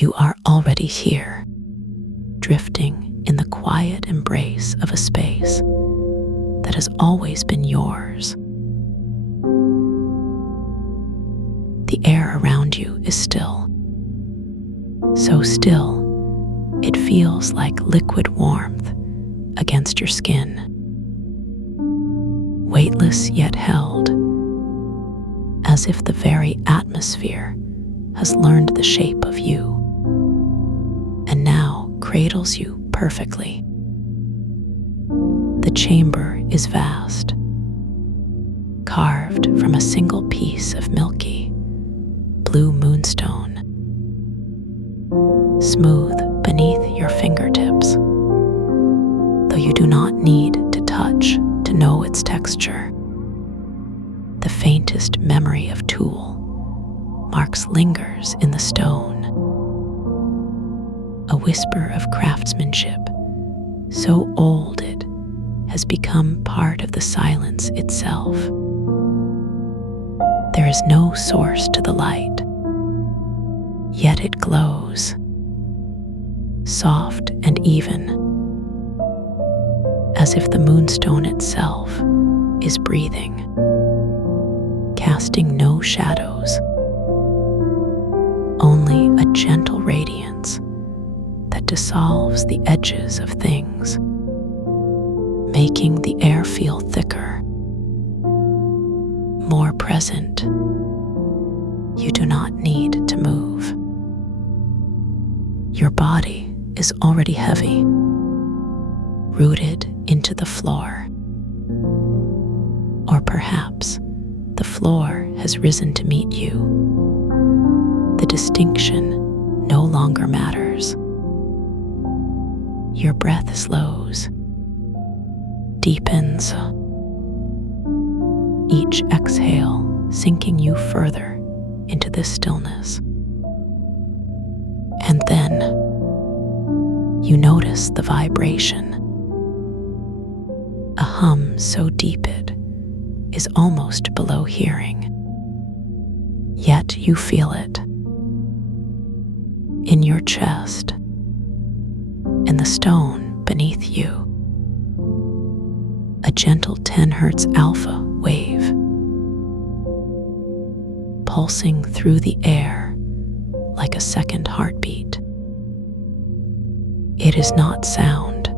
You are already here, drifting in the quiet embrace of a space that has always been yours. The air around you is still, so still it feels like liquid warmth against your skin, weightless yet held, as if the very atmosphere has learned the shape of you and now cradles you perfectly. The chamber is vast, carved from a single piece of milky blue moonstone, smooth beneath your fingertips, though you do not need to touch to know its texture. The faintest memory of tool marks lingers in the stone, a whisper of craftsmanship so old it has become part of the silence itself. There is no source to the light, yet it glows, soft and even, as if the moonstone itself is breathing, casting no shadows, only a gentle radiance that dissolves the edges of things, making the air feel thicker, more present. You do not need to move. Your body is already heavy, rooted into the floor. Or perhaps the floor has risen to meet you. The distinction no longer matters. Your breath slows, deepens, each exhale sinking you further into this stillness. And then you notice the vibration, a hum so deep it is almost below hearing, yet you feel it in your chest, in the stone beneath you. A gentle 10 Hertz Alpha wave, pulsing through the air like a second heartbeat. It is not sound,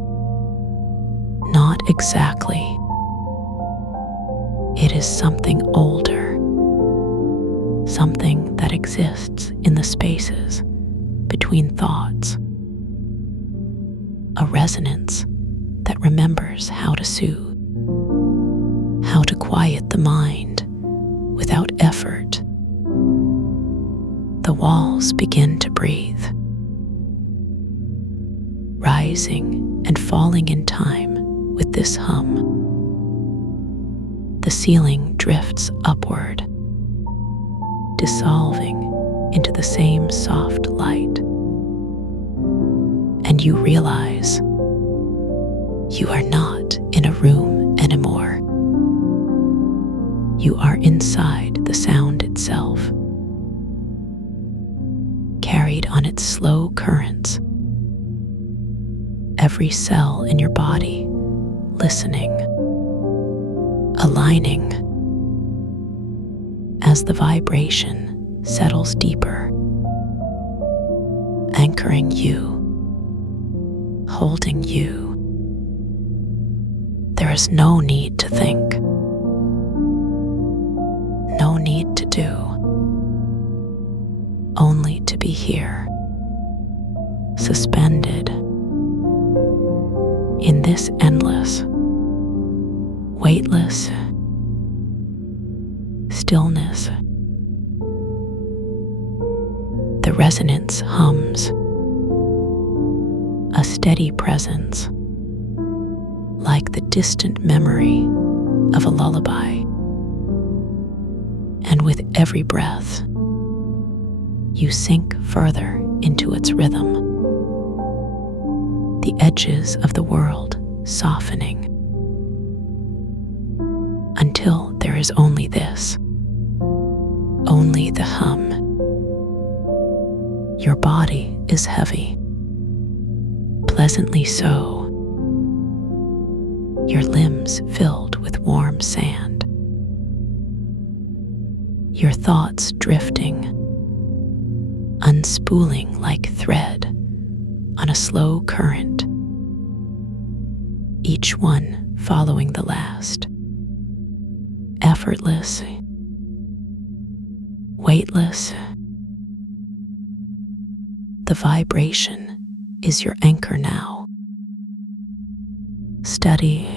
not exactly. It is something older, something that exists in the spaces between thoughts, a resonance that remembers how to soothe, how to quiet the mind without effort. The walls begin to breathe, rising and falling in time with this hum. The ceiling drifts upward, dissolving into the same soft light. And you realize you are not in a room anymore. You are inside the sound itself, carried on its slow currents. Every cell in your body listening, aligning as the vibration settles deeper, anchoring you, holding you. There is no need to think, no need to do, only to be here, suspended in this endless, weightless stillness. The resonance hums, a steady presence, like the distant memory of a lullaby. And with every breath, you sink further into its rhythm, the edges of the world softening, until there is only this, only the hum. Your body is heavy, pleasantly so. Your limbs filled with warm sand. Your thoughts drifting, unspooling like thread on a slow current, each one following the last. Effortless, weightless. The vibration is your anchor now. Steady,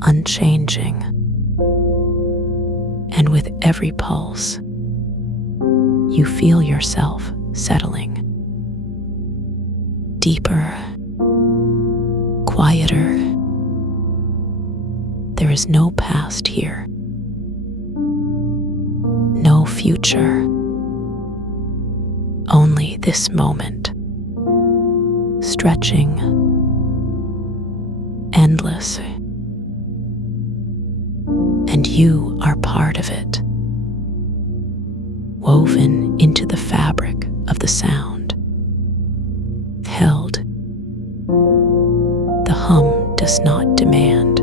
unchanging, and with every pulse, you feel yourself settling. Deeper, quieter. There is no past here, no future, only this moment, stretching, endless, and you are part of it, woven into the fabric of the sound. Held, the hum does not demand.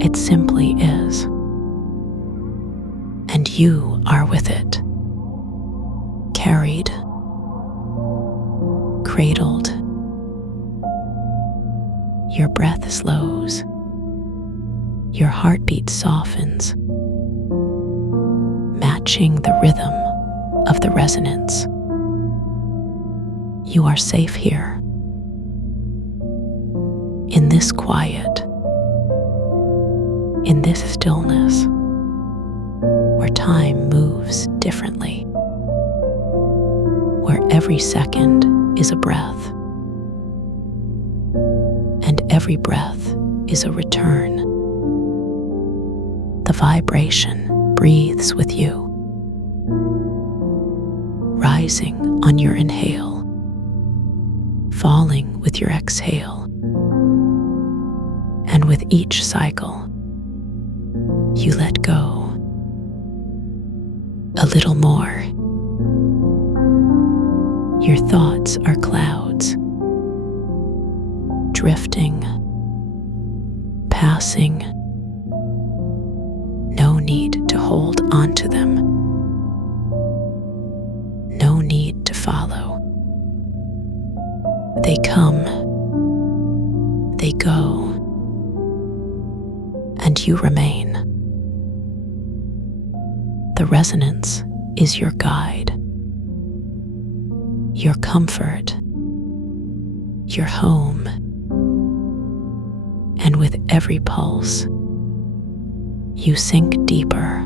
It simply is, and you are with it, carried, cradled. Your breath slows, your heartbeat softens, matching the rhythm of the resonance. You are safe here, in this quiet, in this stillness, where time moves differently, where every second is a breath, and every breath is a return. The vibration breathes with you, rising on your inhale, falling with your exhale, and with each cycle, you let go. A little more. Your thoughts are clouds, drifting, passing. No need to hold on to them. No need to follow. They come, they go, and you remain. The resonance is your guide, your comfort, your home, and with every pulse, you sink deeper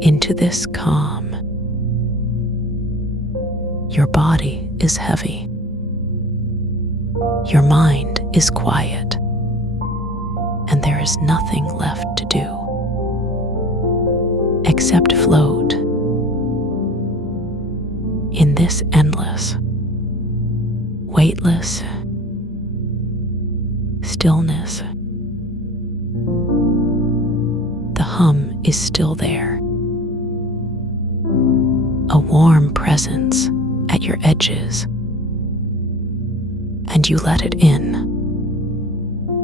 into this calm. Your body is heavy. Your mind is quiet, and there is nothing left to do except float in this endless, weightless stillness. The hum is still there, a warm presence at your edges, and you let it in.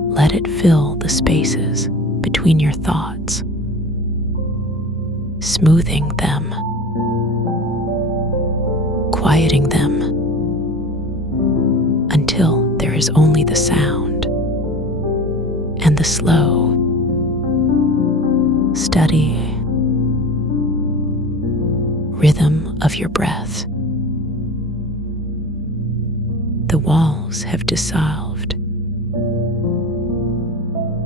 Let it fill the spaces between your thoughts, smoothing them, quieting them, until there is only the sound and the slow, steady rhythm of your breath. The walls have dissolved.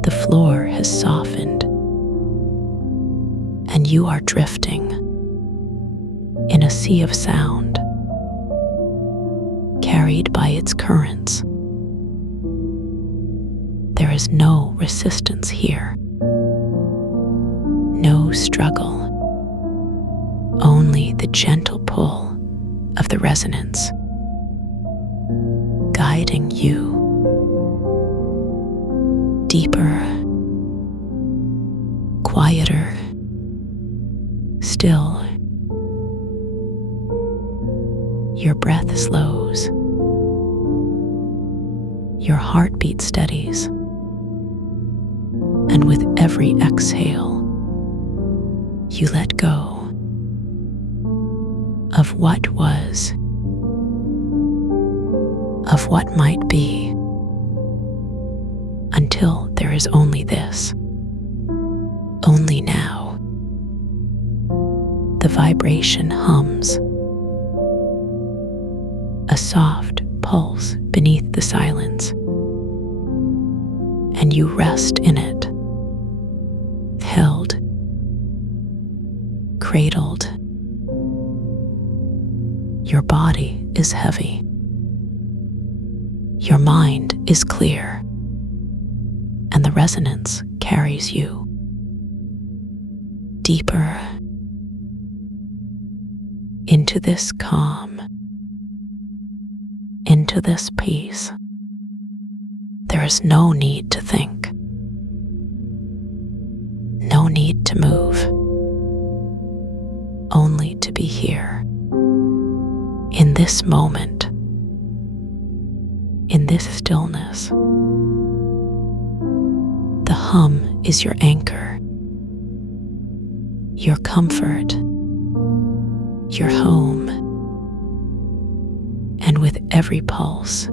The floor has softened, and you are drifting in a sea of sound, carried by its currents. There is no resistance here, no struggle, only the gentle pull of the resonance, guiding you deeper, quieter, still. Your breath slows. Your heartbeat steadies. And with every exhale, you let go of what was, of what might be, until there is only this, only now. The vibration hums, a soft pulse beneath the silence, and you rest in it, held, cradled. Your body is heavy. Your mind is clear, and the resonance carries you deeper into this calm, into this peace. There is no need to think, no need to move, only to be here, in this moment, in this stillness. The hum is your anchor, your comfort, your home. And with every pulse,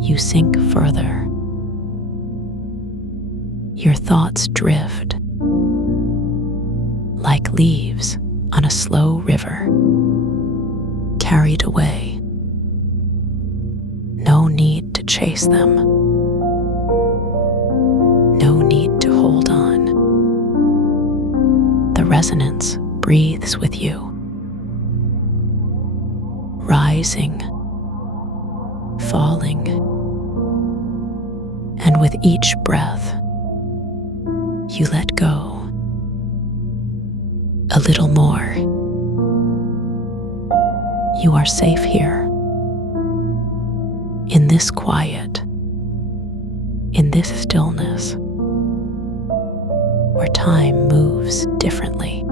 you sink further. Your thoughts drift like leaves on a slow river, carried away. No need to chase them. No need to hold on. The resonance breathes with you, rising, falling, and with each breath, you let go a little more. You are safe here, in this quiet, in this stillness, where time moves differently.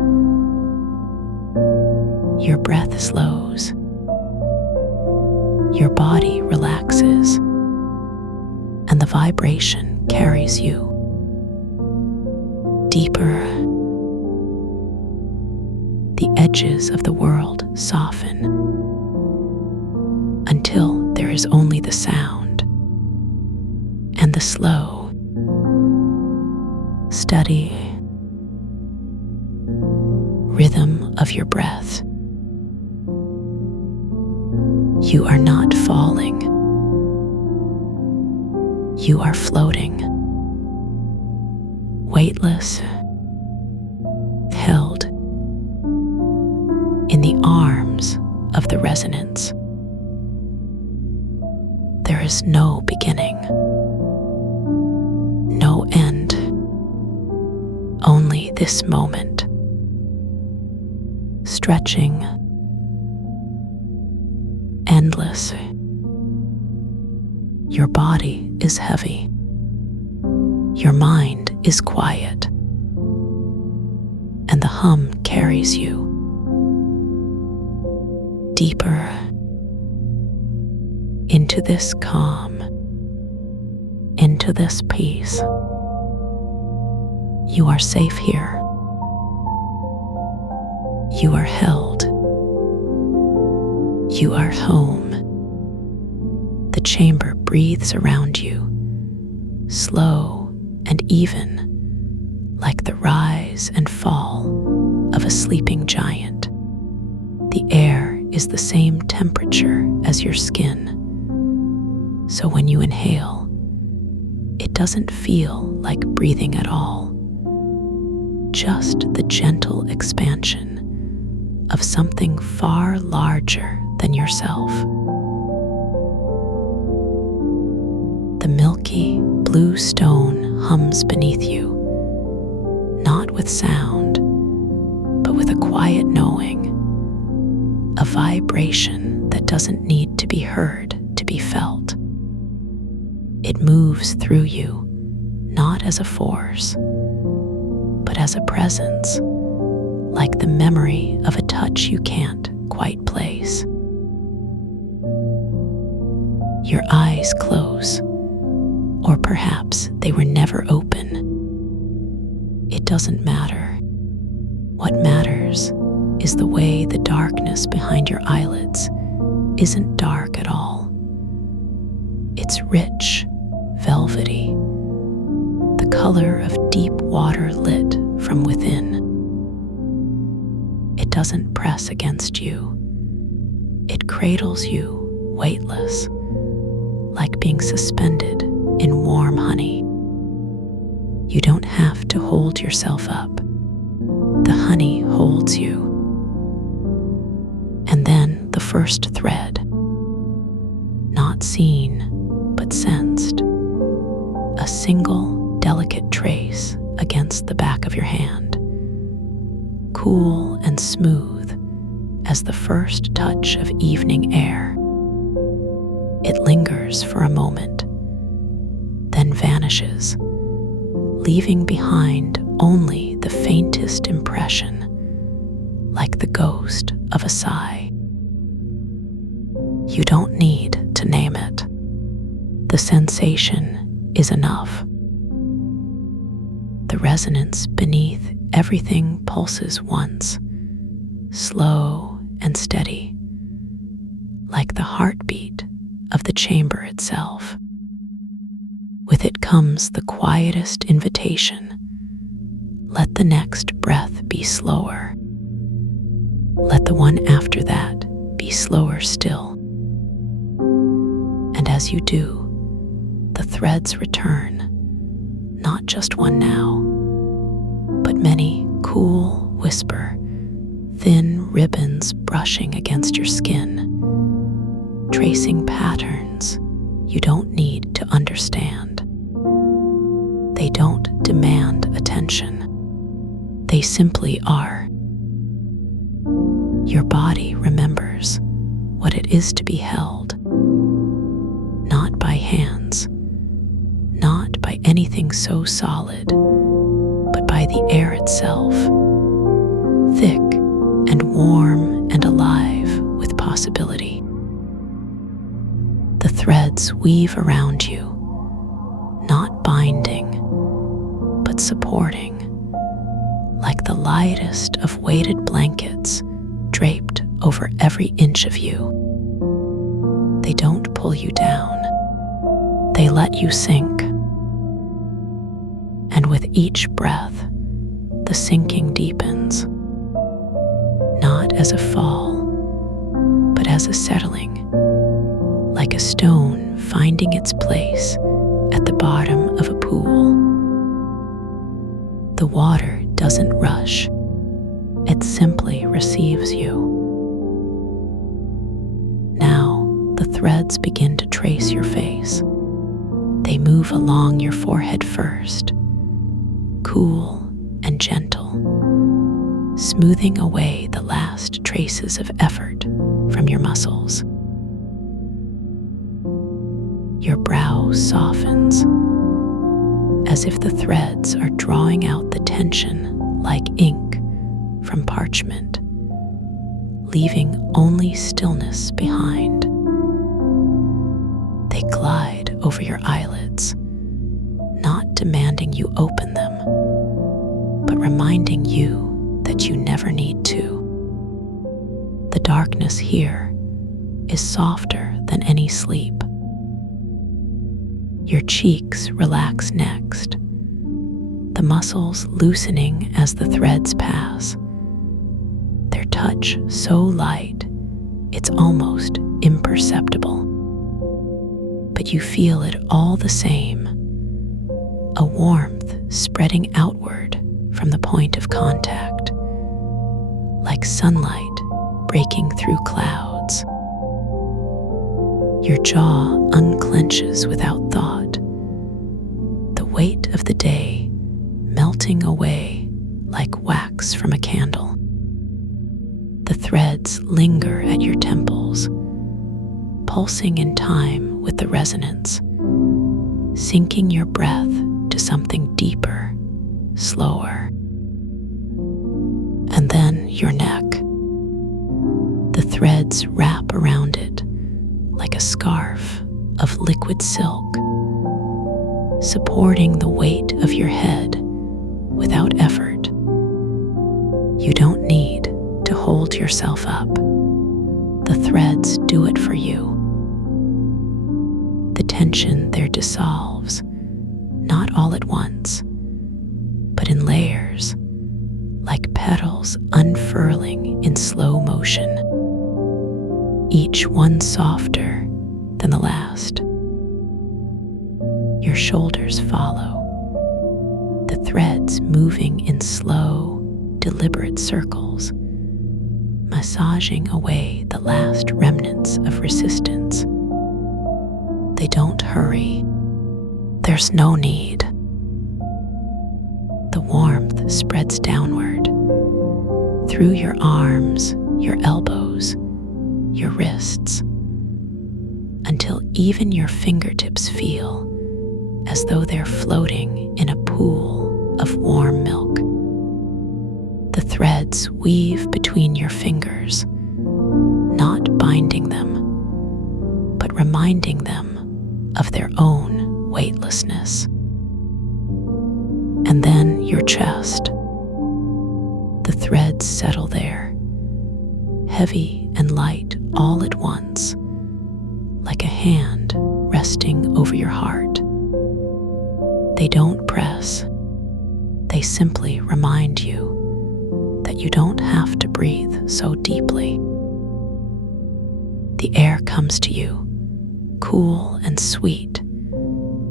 Your breath slows. Your body relaxes, and the vibration carries you deeper. The edges of the world soften until there is only the sound and the slow, steady rhythm of your breath. You are not falling. You are floating, weightless, held in the arms of the resonance. There is no beginning, no end, only this moment, stretching, endless. Your body is heavy. Your mind is quiet. And the hum carries you deeper into this calm, into this peace. You are safe here. You are held. You are home. The chamber breathes around you, slow and even, like the rise and fall of a sleeping giant. The air is the same temperature as your skin, so when you inhale, it doesn't feel like breathing at all, just the gentle expansion of something far larger than yourself. The milky blue stone hums beneath you, not with sound, but with a quiet knowing, a vibration that doesn't need to be heard to be felt. It moves through you, not as a force, but as a presence, like the memory of a touch you can't quite place. your eyes close, or perhaps they were never open. It doesn't matter. What matters is the way the darkness behind your eyelids isn't dark at all. It's rich, velvety, the color of deep water lit from within. It doesn't press against you. It cradles you weightless, like being suspended in warm honey. You don't have to hold yourself up. The honey holds you. And then the first thread, not seen but sensed, a single delicate trace against the back of your hand, cool and smooth as the first touch of evening air. It lingers for a moment, then vanishes, leaving behind only the faintest impression, like the ghost of a sigh. You don't need to name it. The sensation is enough. The resonance beneath everything pulses once, slow and steady, like the heartbeat of the chamber itself. With it comes the quietest invitation. Let the next breath be slower. Let the one after that be slower still. And as you do, the threads return, not just one now, but many cool whisper, thin ribbons brushing against your skin, tracing patterns you don't need to understand. They don't demand attention. They simply are. Your body remembers what it is to be held, not by hands, not by anything so solid, but by the air itself, thick and warm and alive with possibility. The threads weave around you, not binding, but supporting, like the lightest of weighted blankets draped over every inch of you. They don't pull you down. They let you sink. And with each breath, the sinking deepens, not as a fall, but as a settling, like a stone finding its place at the bottom of a pool. The water doesn't rush. It simply receives you. Now, the threads begin to trace your face. They move along your forehead first, cool and gentle, smoothing away the last traces of effort from your muscles. Your brow softens, as if the threads are drawing out the tension like ink from parchment, leaving only stillness behind. They glide over your eyelids, not demanding you open them, but reminding you that you never need to. The darkness here is softer than any sleep. Your cheeks relax next, the muscles loosening as the threads pass. Their touch so light, it's almost imperceptible. But you feel it all the same, a warmth spreading outward from the point of contact, like sunlight breaking through clouds. Your jaw unclenches without thought, the weight of the day melting away like wax from a candle. The threads linger at your temples, pulsing in time with the resonance, sinking your breath to something deeper, slower. And then your neck. The threads wrap around it like a scarf of liquid silk, supporting the weight of your head without effort. You don't need to hold yourself up. The threads do it for you. The tension there dissolves, not all at once, but in layers, like petals unfurling in slow motion, each one softer than the last. Your shoulders follow, the threads moving in slow, deliberate circles, massaging away the last remnants of resistance. They don't hurry. There's no need. The warmth spreads downward, through your arms, your elbows, your wrists, until even your fingertips feel as though they're floating in a pool of warm milk. The threads weave between your fingers, not binding them, but reminding them of their own weightlessness. And then your chest. The threads settle there, heavy and light all at once, like a hand resting over your heart. They don't press. They simply remind you that you don't have to breathe so deeply. The air comes to you, cool and sweet,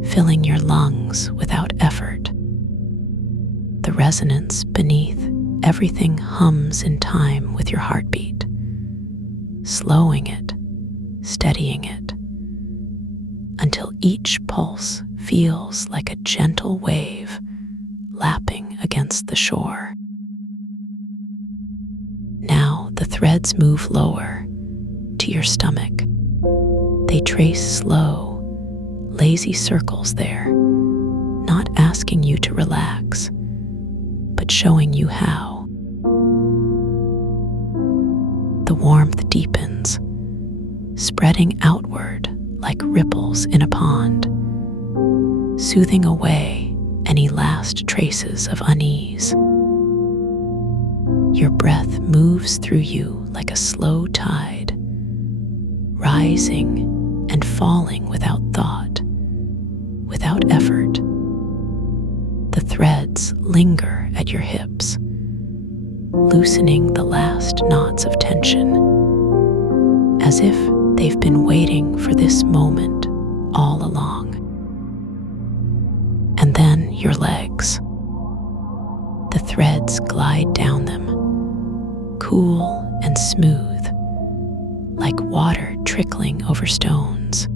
filling your lungs without effort. The resonance beneath everything hums in time with your heartbeat, slowing it, steadying it, until each pulse feels like a gentle wave lapping against the shore. Now the threads move lower to your stomach. They trace slow, lazy circles there, not asking you to relax, but showing you how. The warmth deepens, spreading outward like ripples in a pond, soothing away any last traces of unease. Your breath moves through you like a slow tide, rising and falling without thought, without effort. The threads linger at your hips, loosening the last knots of tension, as if they've been waiting for this moment all along. And then your legs. The threads glide down them, cool and smooth, like water trickling over stones.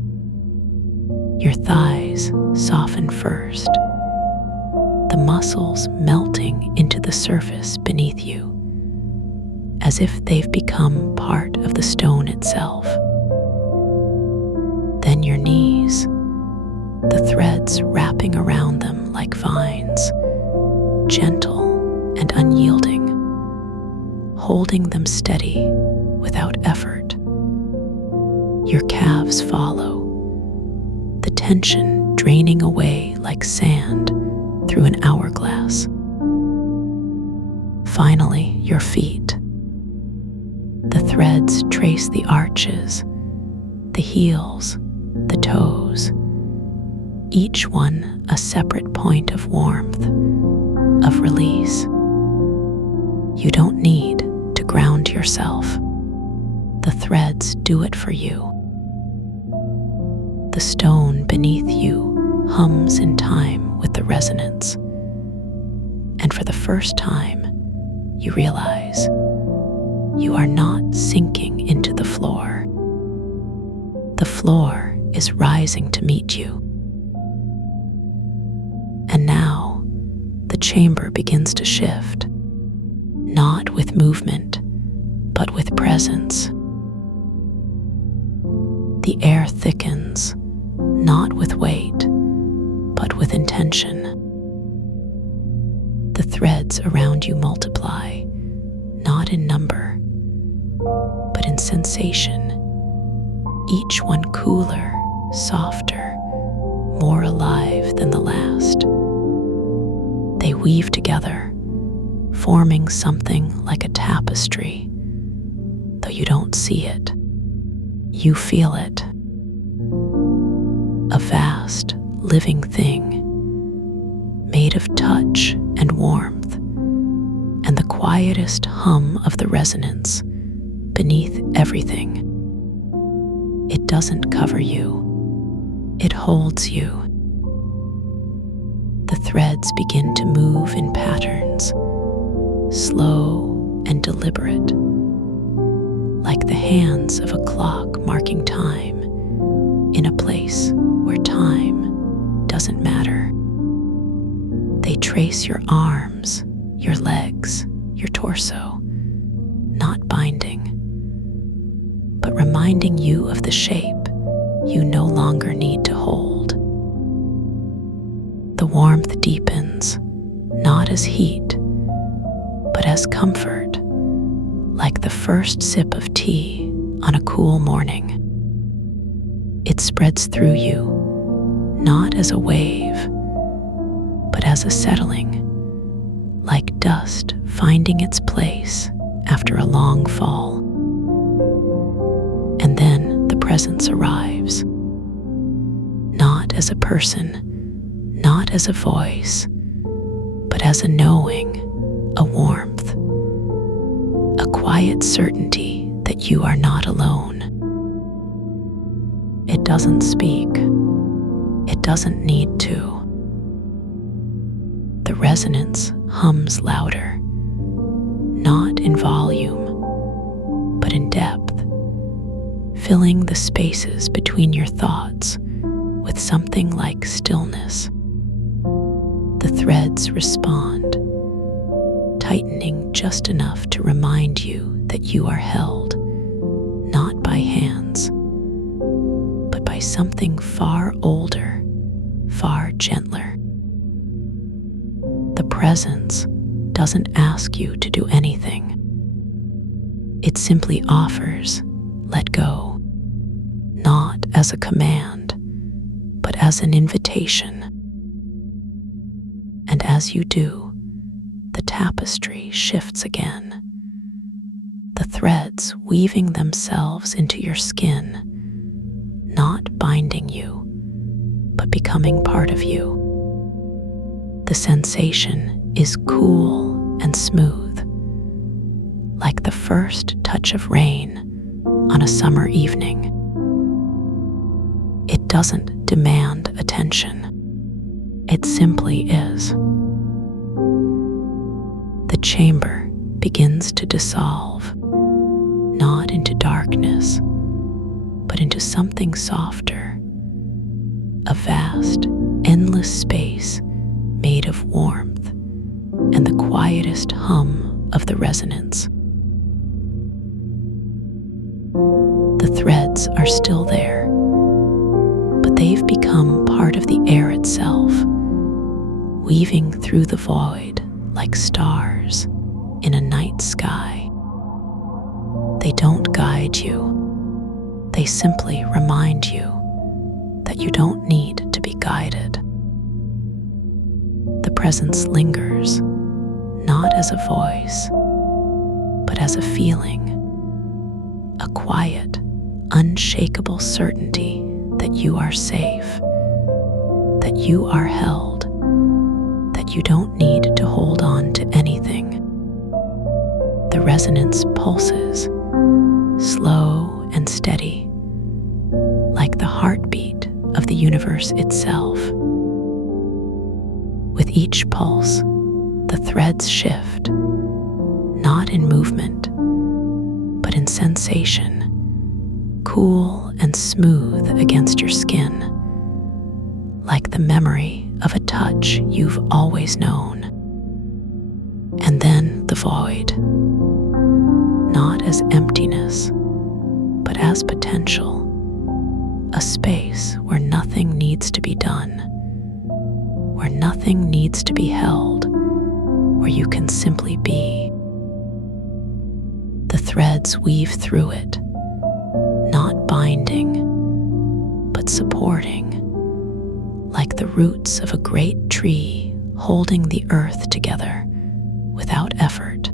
Your thighs soften first, the muscles melting into the surface beneath you, as if they've become part of the stone itself. Then your knees, the threads wrapping around them like vines, gentle and unyielding, holding them steady without effort. Your calves follow, the tension draining away like sand through an hourglass. Finally, your feet. The threads trace the arches, the heels, the toes, each one a separate point of warmth, of release. You don't need to ground yourself. The threads do it for you. The stone beneath you hums in time with the resonance. And for the first time, you realize you are not sinking into the floor. The floor is rising to meet you. And now, the chamber begins to shift, not with movement, but with presence. The air thickens, not with weight, but with intention. The threads around you multiply, not in number, but in sensation, each one cooler softer, more alive than the last. They weave together, forming something like a tapestry. Though you don't see it, you feel it. A vast, living thing, made of touch and warmth, and the quietest hum of the resonance beneath everything. It doesn't cover you, it holds you. The threads begin to move in patterns, slow and deliberate, like the hands of a clock marking time in a place where time doesn't matter. They trace your arms, your legs, your torso, not binding, but reminding you of the shape you no longer need to hold. The warmth deepens, not as heat, but as comfort, like the first sip of tea on a cool morning. It spreads through you, not as a wave, but as a settling, like dust finding its place after a long fall. And then the presence arrives, not as a person, not as a voice, but as a knowing, a warmth, a quiet certainty that you are not alone. It doesn't speak. It doesn't need to. The resonance hums louder, not in volume, but in depth, filling the spaces between your thoughts with something like stillness. The threads respond, tightening just enough to remind you that you are held, not by hands, but by something far older, far gentler. The presence doesn't ask you to do anything. It simply offers, let go, not as a command, but as an invitation. And as you do, the tapestry shifts again, the threads weaving themselves into your skin, not binding you, but becoming part of you. The sensation is cool and smooth, like the first touch of rain on a summer evening. It doesn't demand attention. It simply is. The chamber begins to dissolve, not into darkness, but into something softer, a vast, endless space made of warmth and the quietest hum of the resonance. The threads are still there, but they've become part of the air itself, weaving through the void like stars in a night sky. They don't guide you. They simply remind you that you don't need to be guided. The presence lingers, not as a voice, but as a feeling, a quiet, unshakable certainty that you are safe, that you are held, that you don't need to hold on to anything. The resonance pulses, slow and steady, like the heartbeat of the universe itself. With each pulse, the threads shift, not in movement, but in sensation, cool and smooth against your skin, like the memory of a touch you've always known. And then the void, not as emptiness, but as potential, a space where nothing needs to be done, where nothing needs to be held, where you can simply be. The threads weave through it, not binding, but supporting, like the roots of a great tree holding the earth together without effort.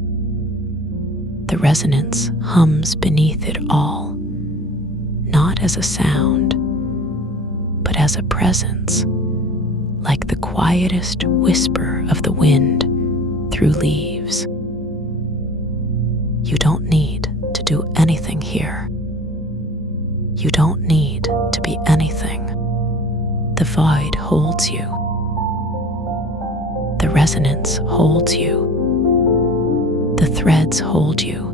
The resonance hums beneath it all, not as a sound, but as a presence, like the quietest whisper of the wind through leaves. You don't need to do anything here. You don't need to be anything. The void holds you. The resonance holds you. The threads hold you.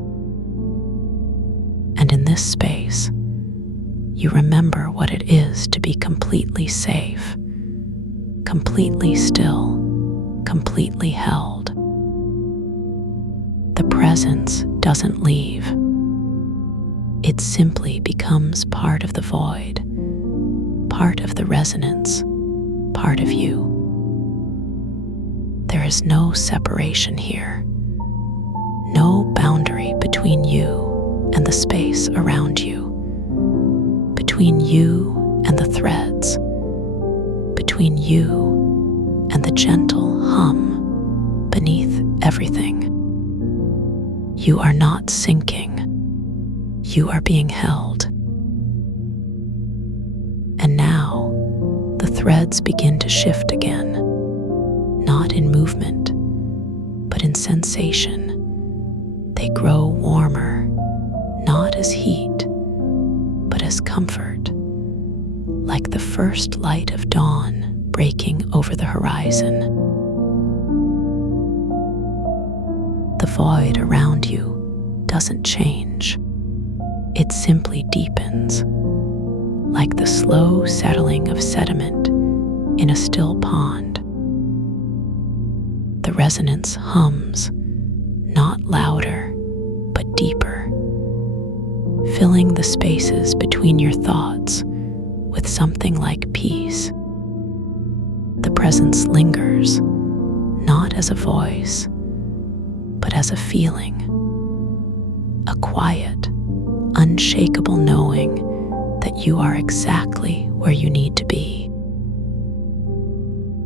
And in this space, you remember what it is to be completely safe, completely still, completely held. The presence doesn't leave. It simply becomes part of the void, part of the resonance, part of you. There is no separation here, no boundary between you and the space around you, between you and the threads, between you and the gentle hum beneath everything. You are not sinking. You are being held. And now, the threads begin to shift again, not in movement, but in sensation. They grow warmer, not as heat, but as comfort, like the first light of dawn breaking over the horizon. The void around you doesn't change. It simply deepens, like the slow settling of sediment in a still pond. The resonance hums, not louder, but deeper, filling the spaces between your thoughts with something like peace. The presence lingers, not as a voice, but as a feeling, a quiet, unshakable knowing that you are exactly where you need to be.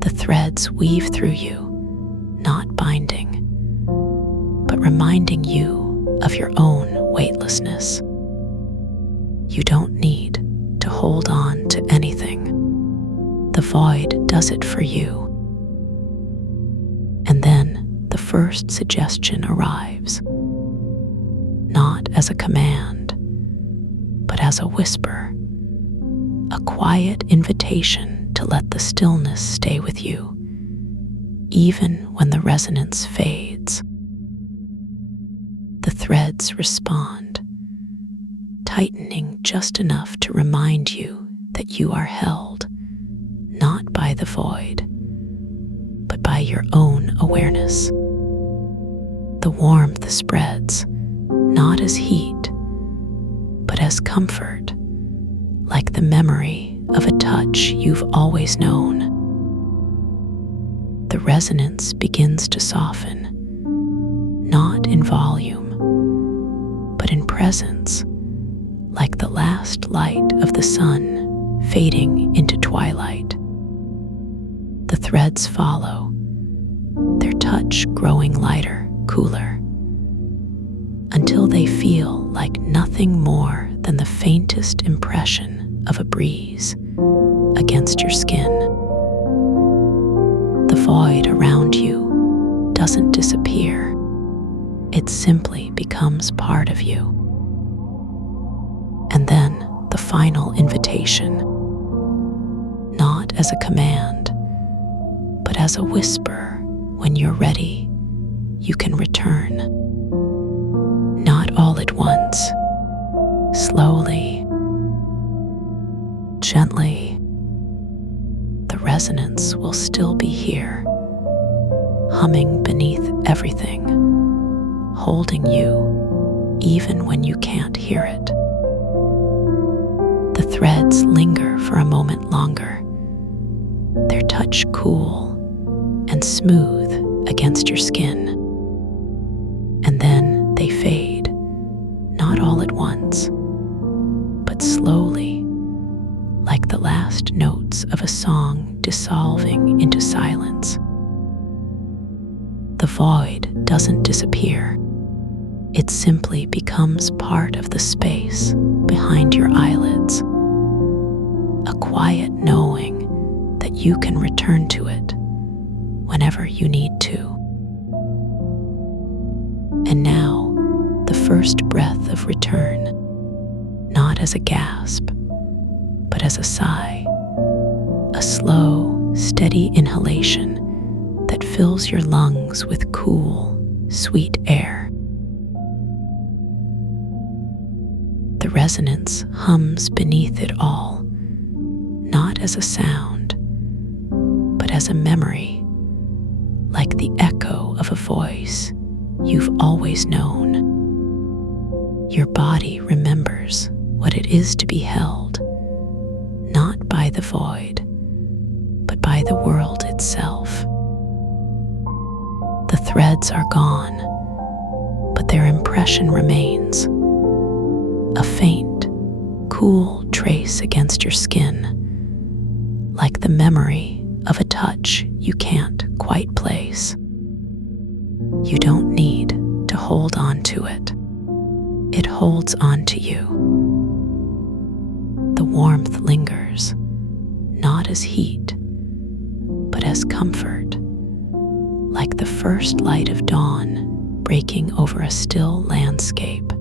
The threads weave through you, not binding, but reminding you of your own weightlessness. You don't need to hold on to anything. The void does it for you. And then the first suggestion arrives, not as a command, but as a whisper, a quiet invitation to let the stillness stay with you, even when the resonance fades. The threads respond, tightening just enough to remind you that you are held, not by the void, but by your own awareness. The warmth spreads, not as heat, but as comfort, like the memory of a touch you've always known. The resonance begins to soften, not in volume, but in presence, like the last light of the sun fading into twilight. The threads follow, their touch growing lighter, cooler, until they feel like nothing more than the faintest impression of a breeze against your skin. The void around you doesn't disappear. It simply becomes part of you. And then the final invitation, not as a command, but as a whisper. When you're ready, you can return. Not all at once, slowly, gently. The resonance will still be here, humming beneath everything, holding you even when you can't hear it. The threads linger for a moment longer, their touch cool and smooth against your skin. And then they fade, not all at once, but slowly, like the last notes of a song dissolving into silence. The void doesn't disappear. It simply becomes part of the space behind your eyelids, a quiet knowing that you can return to it whenever you need to. And now, the first breath of return, not as a gasp, but as a sigh, a slow, steady inhalation that fills your lungs with cool, sweet air. The resonance hums beneath it all, not as a sound, but as a memory, like the echo of a voice you've always known. Your body remembers what it is to be held, not by the void, but by the world itself. The threads are gone, but their impression remains, a faint, cool trace against your skin, like the memory of a touch you can't quite place. You don't need to hold on to it. It holds on to you. The warmth lingers, not as heat, but as comfort, like the first light of dawn breaking over a still landscape.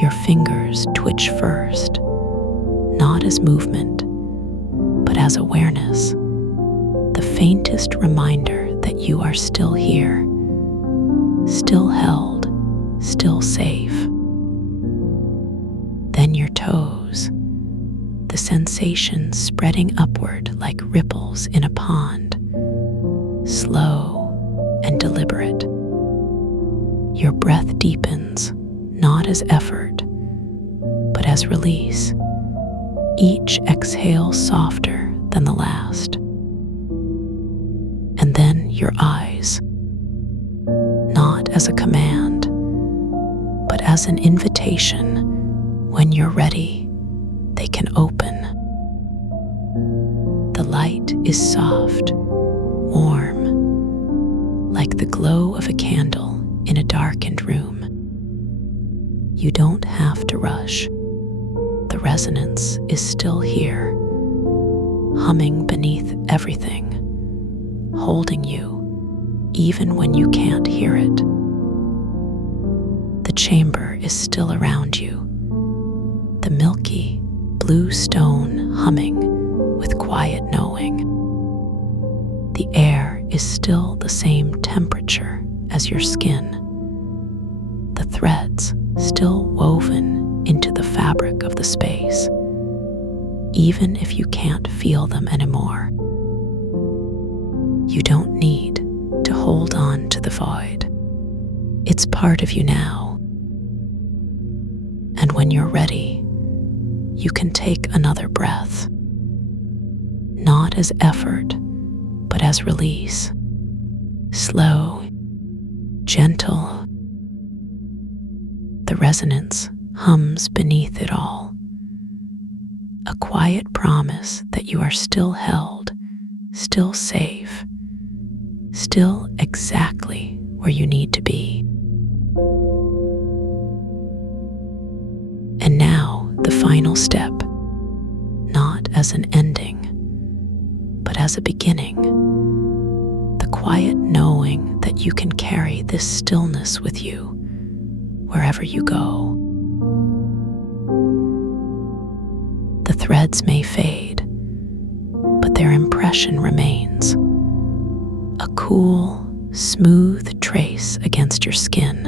Your fingers twitch first, not as movement, but as awareness, the faintest reminder that you are still here, still held, still safe. Then your toes, the sensation spreading upward like ripples in a pond, slow and deliberate. Your breath deepens, not as effort, but as release, each exhale softer than the last. And then your eyes, not as a command, but as an invitation. When you're ready, they can open. The light is soft, warm, like the glow of a candle in a darkened room. You don't have to rush. The resonance is still here, humming beneath everything, holding you even when you can't hear it. The chamber is still around you, the milky blue stone humming with quiet knowing. The air is still the same temperature as your skin, the threads still woven into the fabric of the space, even if you can't feel them anymore. You don't need to hold on to the void. It's part of you now. And when you're ready, you can take another breath, not as effort, but as release, slow, gentle. The resonance hums beneath it all, a quiet promise that you are still held, still safe, still exactly where you need to be. And now the final step, not as an ending, but as a beginning, the quiet knowing that you can carry this stillness with you wherever you go. The threads may fade, but their impression remains, a cool, smooth trace against your skin,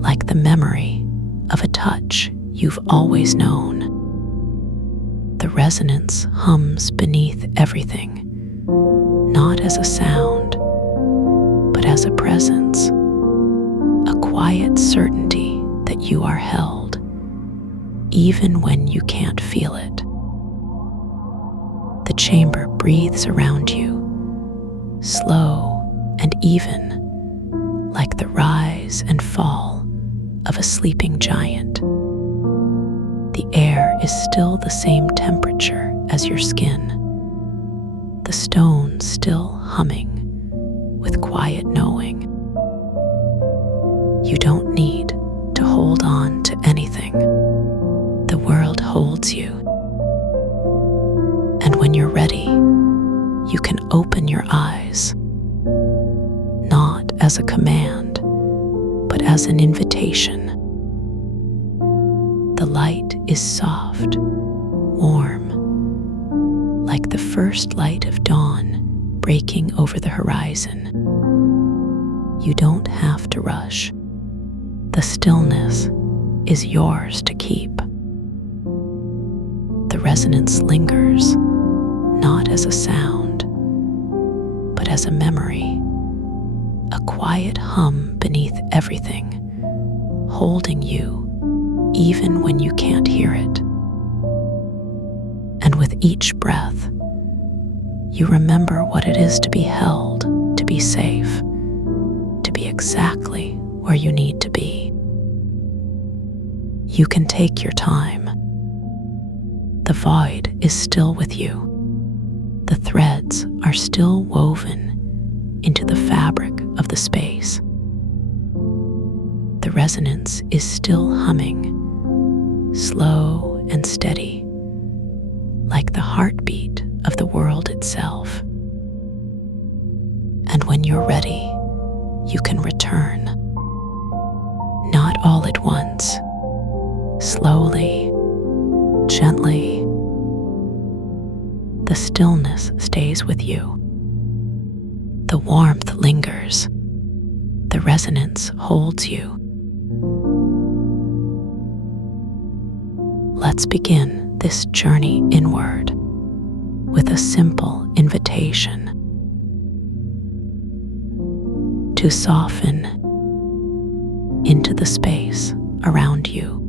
like the memory of a touch you've always known. The resonance hums beneath everything, not as a sound, but as a presence, a quiet certainty that you are held, even when you can't feel it. The chamber breathes around you, slow and even, like the rise and fall of a sleeping giant. The air is still the same temperature as your skin, the stone still humming with quiet knowing. You don't need to hold on to anything. The world holds you. And when you're ready, you can open your eyes, not as a command, but as an invitation. The light is soft, warm, like the first light of dawn breaking over the horizon. You don't have to rush. The stillness is yours to keep. The resonance lingers, not as a sound, but as a memory, a quiet hum beneath everything, holding you even when you can't hear it. And with each breath, you remember what it is to be held, to be safe, to be exactly where you need to be. You can take your time. The void is still with you. The threads are still woven into the fabric of the space. The resonance is still humming, slow and steady, like the heartbeat of the world itself. And when you're ready, you can return. Not all at once, slowly, gently. The stillness stays with you. The warmth lingers. The resonance holds you. Let's begin this journey inward with a simple invitation to soften into the space around you.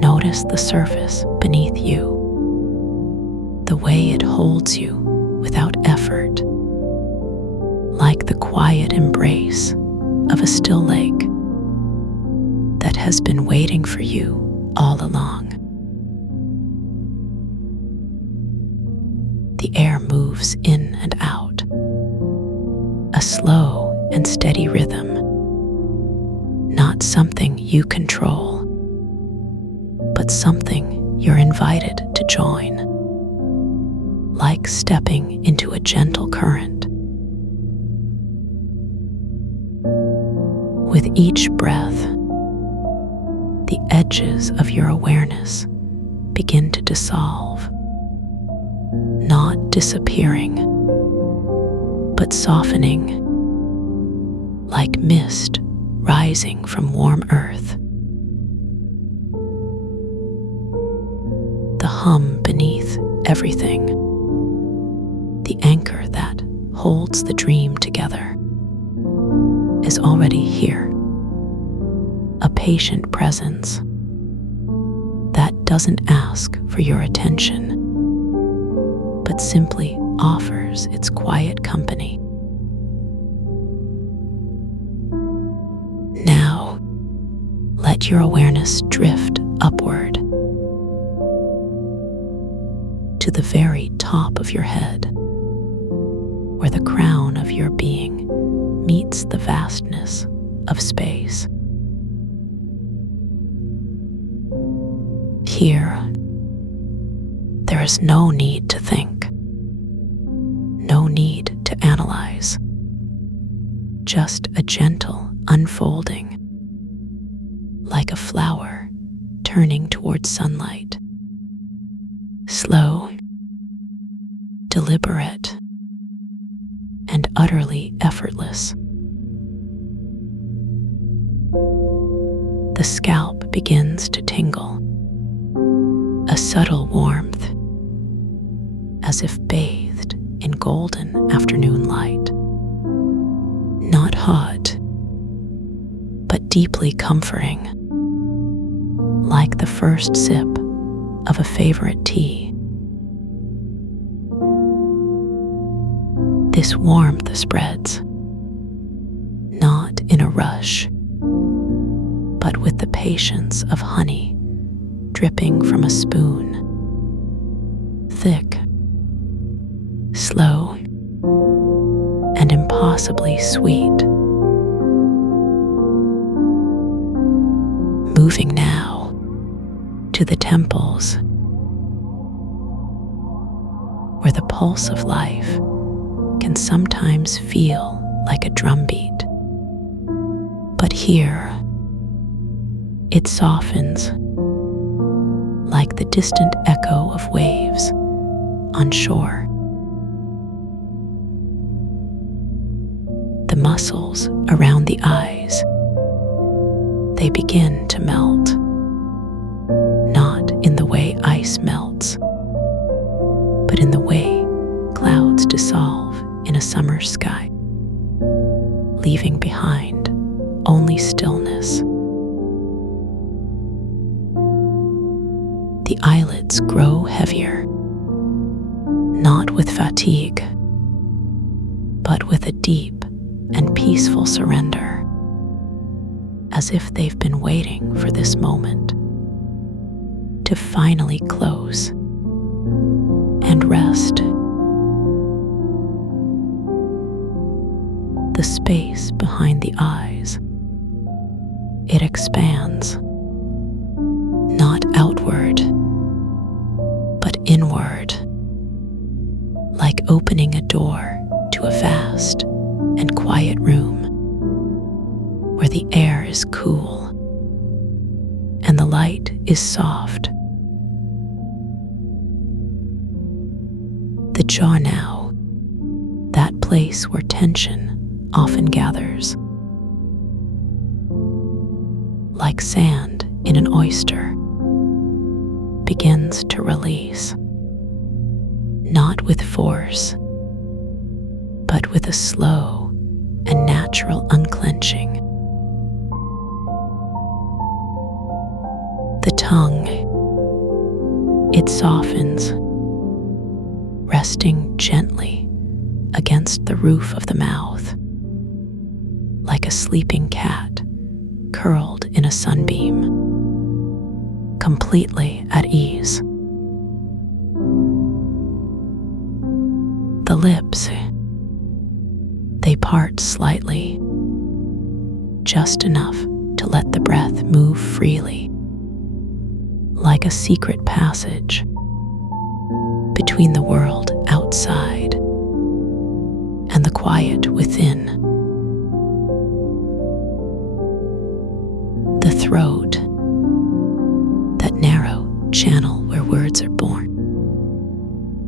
Notice the surface beneath you, the way it holds you without effort, like the quiet embrace of a still lake that has been waiting for you all along. The air moves in and out, a slow and steady rhythm, not something you control, but something you're invited to join, like stepping into a gentle current. With each breath, the edges of your awareness begin to dissolve, not disappearing, but softening, like mist rising from warm earth. The hum beneath everything, the anchor that holds the dream together, is already here. A patient presence that doesn't ask for your attention, but simply offers its quiet company. Now, let your awareness drift upward to the very top of your head, where the crown of your being meets the vastness of space. Here, there is no need to think, no need to analyze, just a gentle unfolding, like a flower turning towards sunlight. Slow, deliberate, and utterly effortless. The scalp begins to tingle, a subtle warmth, as if bathed in golden afternoon light. Not hot, but deeply comforting, like the first sip of a favorite tea. This warmth spreads, not in a rush, but with the patience of honey dripping from a spoon. Thick, slow, and impossibly sweet. Moving now to the temples, where the pulse of life can sometimes feel like a drumbeat. But here, it softens like the distant echo of waves on shore. The muscles around the eyes, they begin to melt, not in the way ice melts, but in the way clouds dissolve in a summer sky, leaving behind only stillness. The eyelids grow heavier, not with fatigue, but with a deep and peaceful surrender, as if they've been waiting for this moment to finally close and rest. The space behind the eyes, it expands, not outward, but inward, like opening a door to a vast and quiet room where the air is cool and the light is soft. The jaw now, that place where tension often gathers, like sand in an oyster, begins to release, not with force, but with a slow and natural unclenching. The tongue, it softens, resting gently against the roof of the mouth, like a sleeping cat curled in a sunbeam, completely at ease. The lips, they part slightly, just enough to let the breath move freely, like a secret passage between the world outside and the quiet within. The throat, that narrow channel where words are born,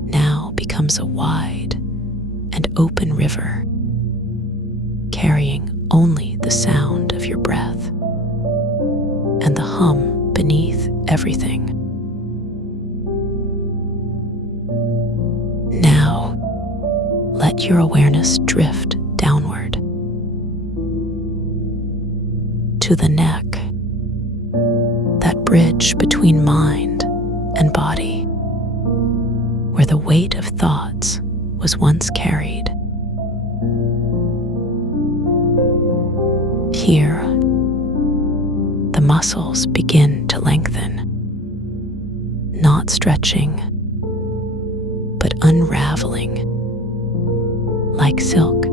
now becomes a wide and open river, carrying only the sound of your breath and the hum beneath everything. Now, let your awareness drift downward to the neck, that bridge between mind and body, where the weight of thoughts was once carried. Here, the muscles begin to lengthen, not stretching, but unraveling, like silk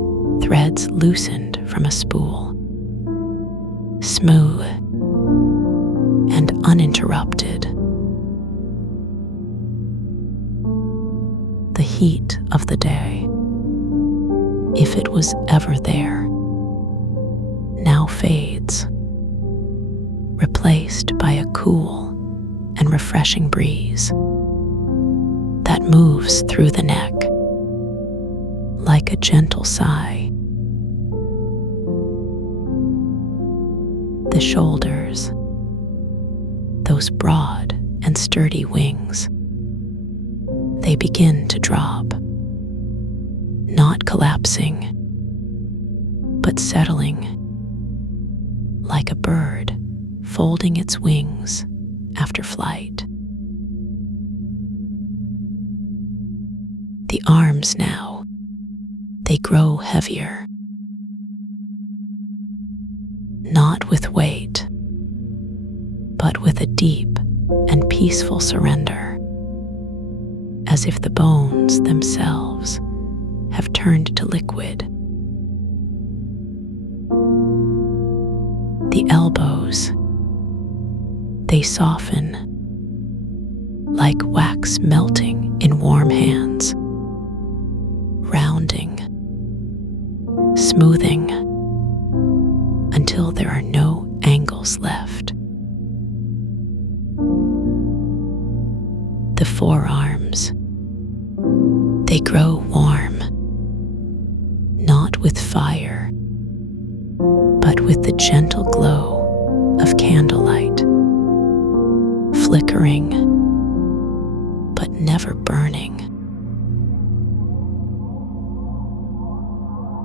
threads loosened from a spool, smooth and uninterrupted. The heat of the day, if it was ever there, now fades, replaced by a cool and refreshing breeze that moves through the neck like a gentle sigh. The shoulders, those broad and sturdy wings, they begin to drop, not collapsing, but settling like a bird folding its wings after flight. The arms now, they grow heavier, not with weight, but with a deep and peaceful surrender, as if the bones themselves have turned to liquid. The elbows, they soften like wax melting in warm hands, rounding, smoothing, until there are no angles left. The forearms, they grow warm, not with fire, but with the gentle glow of candlelight, flickering, but never burning.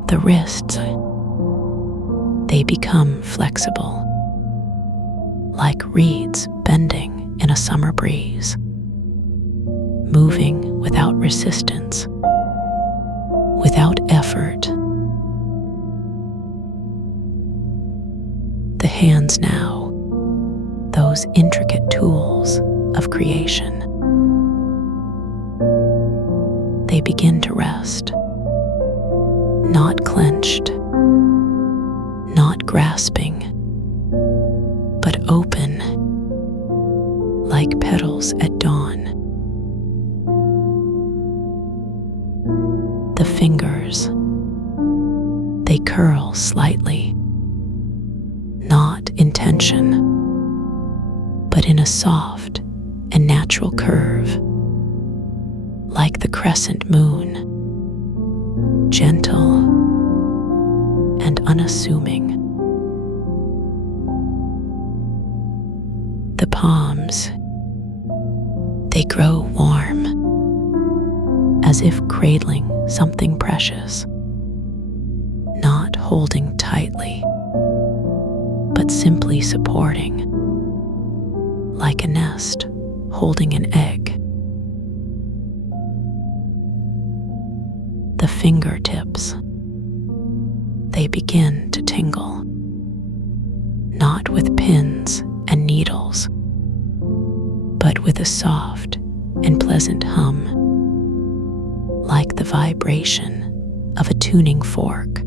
The wrists, they become flexible, like reeds bending in a summer breeze, moving without resistance, without effort. The hands now, those intricate tools of creation, they begin to rest, not clenched, not grasping, but open, like petals at dawn. The fingers, they curl slightly, not in tension, but in a soft and natural curve, like the crescent moon, gentle and unassuming. The palms, they grow warm, as if cradling something precious, not holding tightly, but simply supporting, like a nest holding an egg. The fingertips, they begin to tingle, not with pins and needles, but with a soft and pleasant hum, like the vibration of a tuning fork,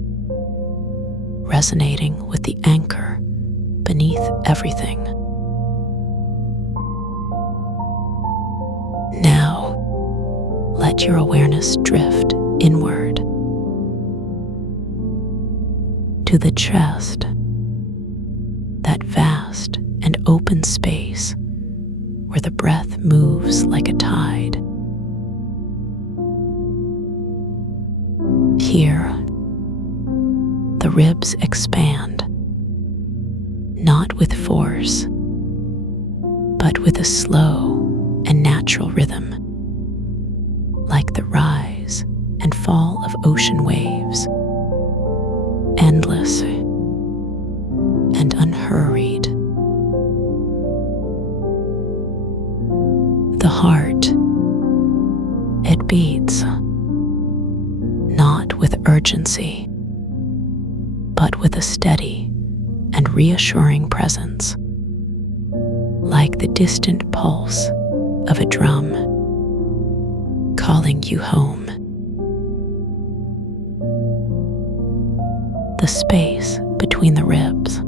resonating with the anchor beneath everything. Now, let your awareness drift inward to the chest, that vast and open space where the breath moves like a tide. Here, the ribs expand, not with force, but with a slow and natural rhythm, like the rise and fall of ocean waves, endless and unhurried. The heart, it beats, not with urgency, but with a steady and reassuring presence, like the distant pulse of a drum calling you home. The space between the ribs,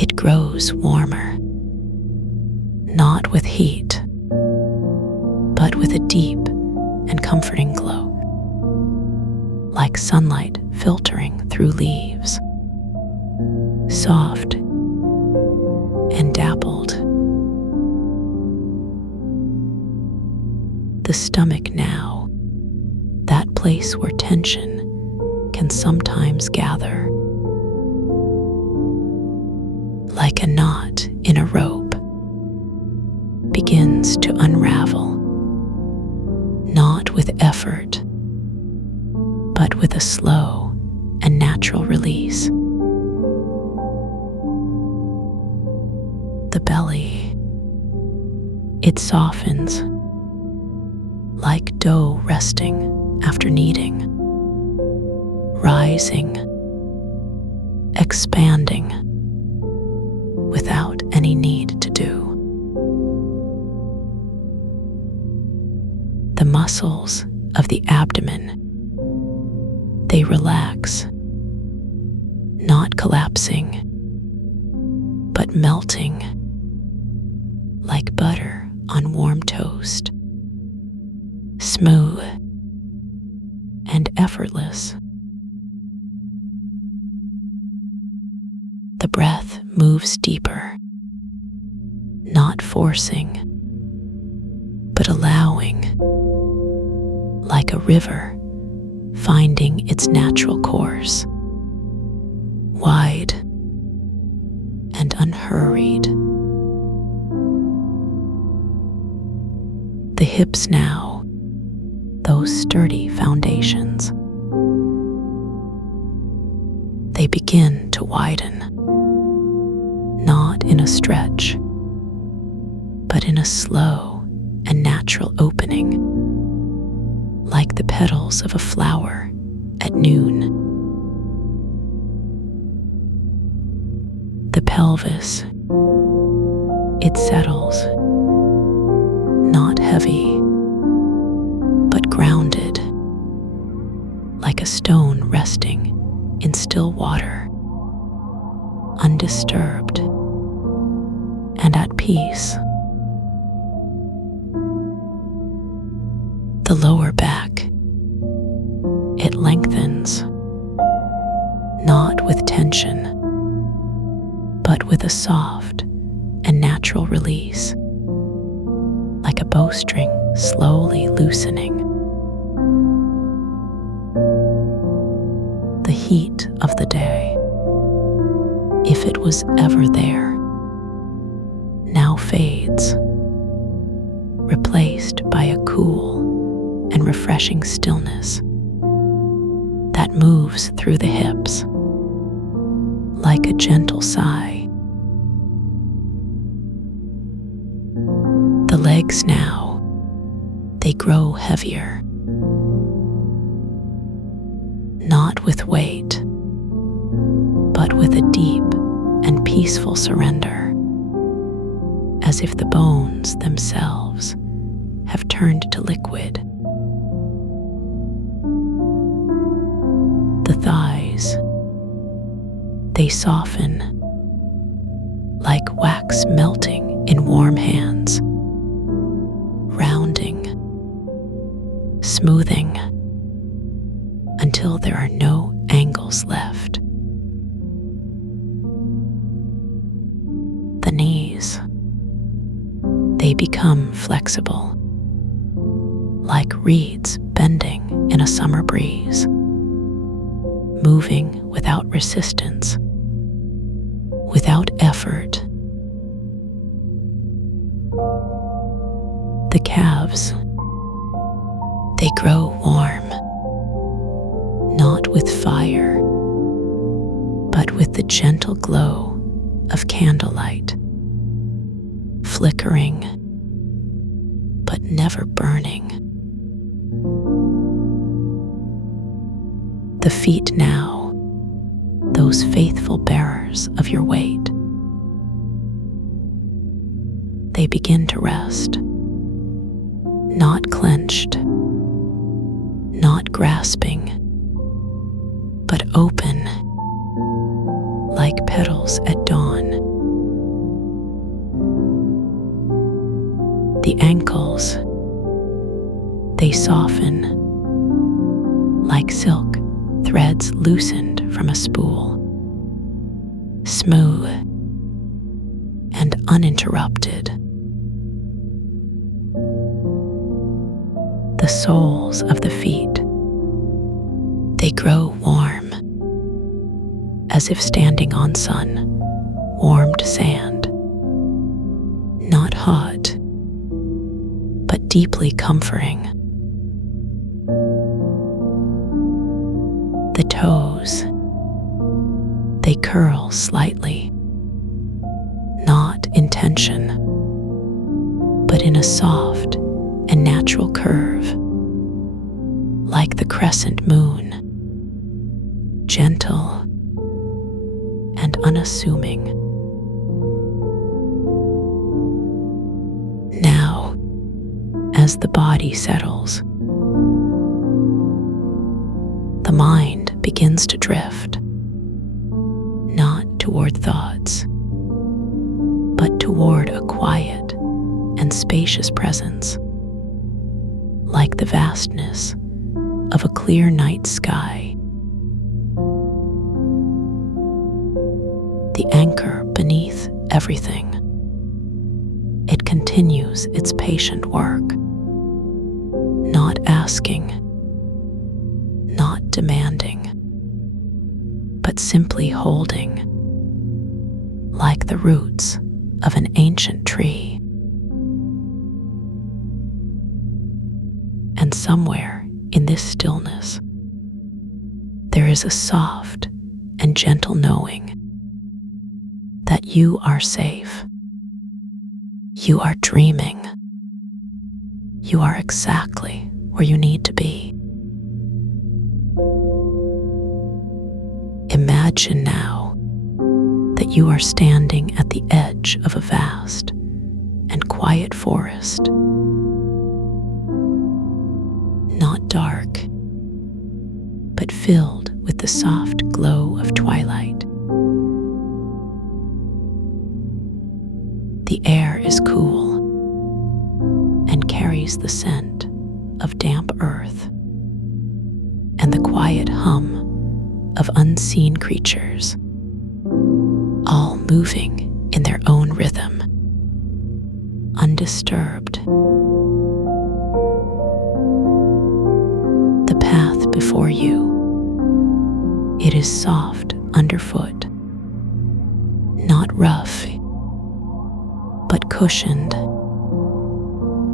it grows warmer, not with heat, but with a deep and comforting glow, like sunlight filtering through leaves, soft and dappled. The stomach now, that place where tension can sometimes gather, like a knot in a rope, begins to unravel, not with effort, but with a slow and natural release. The belly, it softens, like dough resting after kneading, rising, expanding without any need to do. The muscles of the abdomen, they relax, not collapsing, but melting like butter on warm toast, smooth and effortless. The breath moves deeper, not forcing, but allowing, like a river finding its natural course, wide and unhurried. The hips now, those sturdy foundations, they begin to widen, not in a stretch, but in a slow and natural opening, like the petals of a flower at noon. The pelvis, it settles, not heavy, but grounded, like a stone resting in still water, undisturbed and at peace. The lower back, it lengthens, not with tension, but with a soft and natural release, like a bowstring slowly loosening. The heat of the day, if it was ever there, now fades, replaced by a cool and refreshing stillness that moves through the hips like a gentle sigh. The legs now, they grow heavier, not with weight, but with a deep and peaceful surrender, as if the bones themselves have turned to liquid. The thighs, they soften like wax melting in warm hands, rounding, smoothing, until there are no angles left. The knees, they become flexible, like reeds bending in a summer breeze, moving without resistance, without effort. The calves, they grow warm, not with fire, but with the gentle glow of candlelight, flickering, but never burning. The feet now, those faithful bearers of your weight, they begin to rest, not clenched, not grasping, but open, like petals at dawn. The ankles, they soften, like silk threads loosened from a spool, smooth and uninterrupted. The soles of the feet, they grow warm, as if standing on sun-warmed sand, not hot, but deeply comforting. The toes, they curl slightly, not in tension, but in a soft and natural curve, like the crescent moon, gentle and unassuming. as the body settles, the mind begins to drift, not toward thoughts, but toward a quiet and spacious presence, like the vastness of a clear night sky. The anchor beneath everything, it continues its patient work, not asking, not demanding, but simply holding, like the roots of an ancient tree. And somewhere in this stillness, there is a soft and gentle knowing that you are safe. You are dreaming. You are exactly where you need to be. Imagine now that you are standing at the edge of a vast and quiet forest. Not dark, but filled with the soft glow of twilight. The air is cool and carries the scent of damp earth and the quiet hum of unseen creatures, all moving in their own rhythm, undisturbed. The path before you, it is soft underfoot, not rough, but cushioned,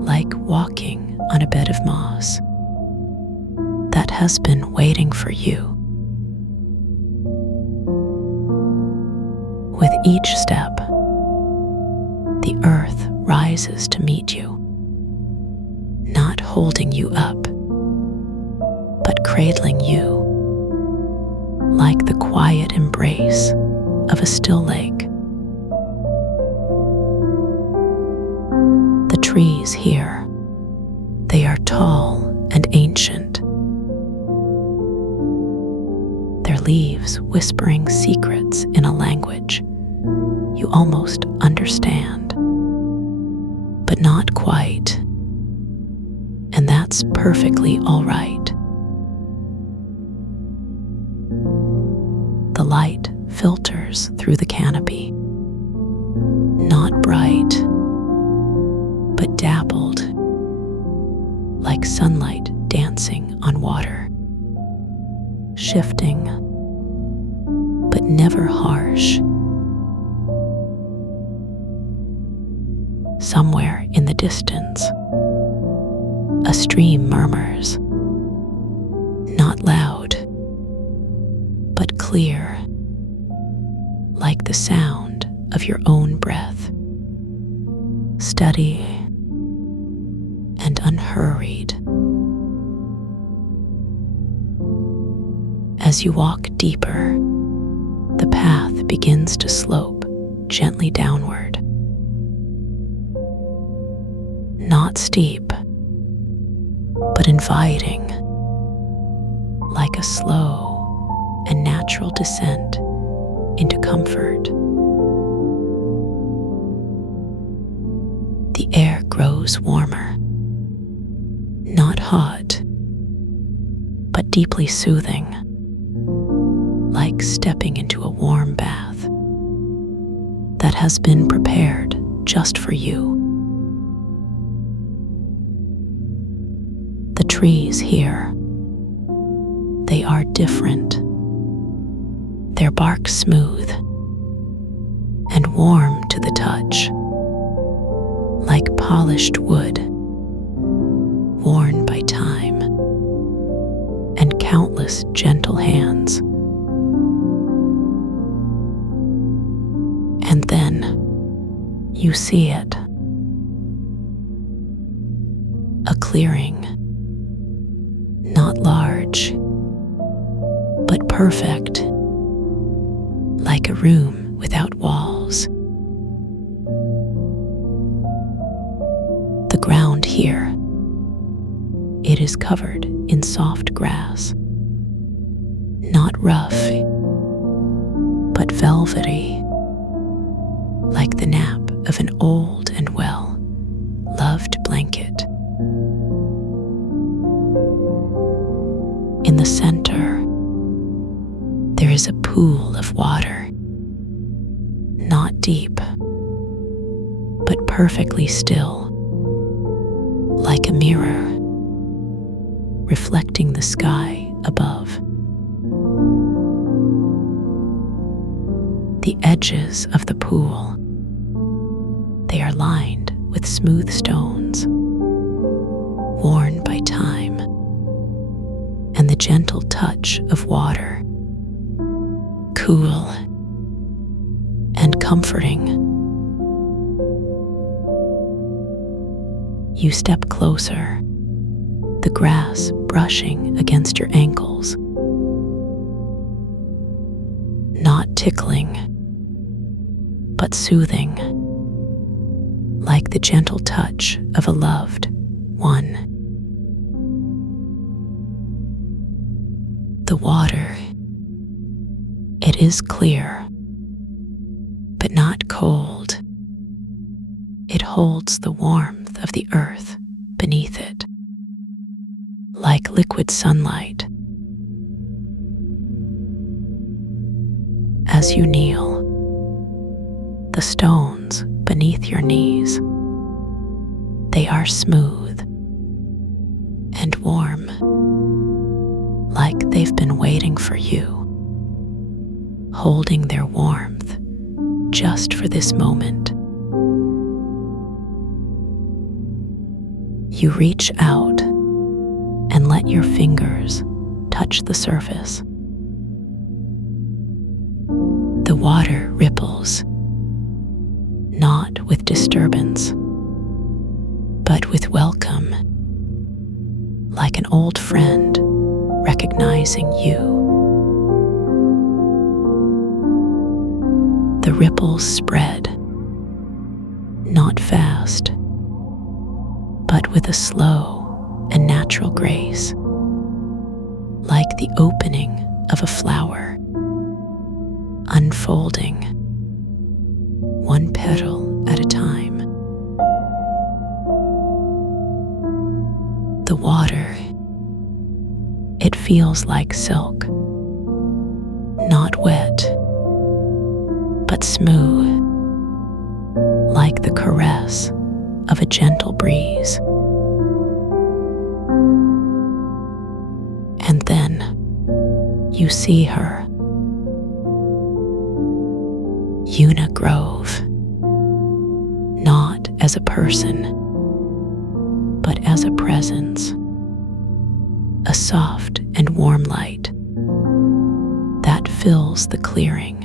like walking on a bed of moss that has been waiting for you. With each step, the earth rises to meet you, not holding you up, but cradling you like the quiet embrace of a still lake. The trees here, they are tall and ancient, their leaves whispering secrets in a language you almost understand, but not quite, and that's perfectly all right. The light filters through the canopy, not bright, but dappled, like sunlight dancing on water, shifting, but never harsh. Somewhere in the distance, a stream murmurs, not loud, but clear, like the sound of your own breath, steady and unhurried. As you walk deeper, the path begins to slope gently downward. Not steep, but inviting, like a slow and natural descent into comfort. The air grows warmer, not hot, but deeply soothing, like stepping into a warm bath that has been prepared just for you. The trees here, they are different. Their bark smooth and warm to the touch, like polished wood, worn by time and countless gentle hands. And then you see it. A clearing, not large, but perfect, like a room without walls. The ground here, is covered in soft grass, not rough, but velvety, like the nap of an old and well-loved blanket. In the center, there is a pool of water, not deep, but perfectly still, like a mirror, reflecting the sky above. The edges of the pool, they are lined with smooth stones, worn by time, and the gentle touch of water, cool and comforting. You step closer, the grass brushing against your ankles, not tickling, but soothing, like the gentle touch of a loved one. The water, it is clear, but not cold. It holds the warmth of the earth beneath it, like liquid sunlight. As you kneel, the stones beneath your knees, they are smooth and warm, like they've been waiting for you, holding their warmth just for this moment. You reach out and let your fingers touch the surface. The water ripples, not with disturbance, but with welcome, like an old friend recognizing you. The ripples spread, not fast, but with a slow and natural grace, like the opening of a flower, unfolding one petal at a time. The water, it feels like silk, not wet, but smooth, like the caress of a gentle breeze. And then you see her, Una Grove, not as a person, but as a presence, a soft and warm light that fills the clearing.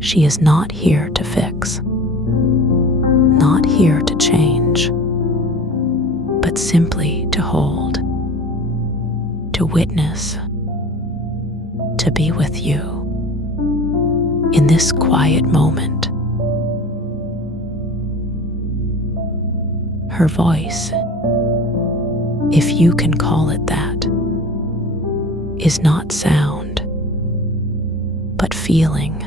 She is not here to fix, not here to change, but simply to hold, to witness, to be with you in this quiet moment. Her voice, if you can call it that, is not sound, but feeling,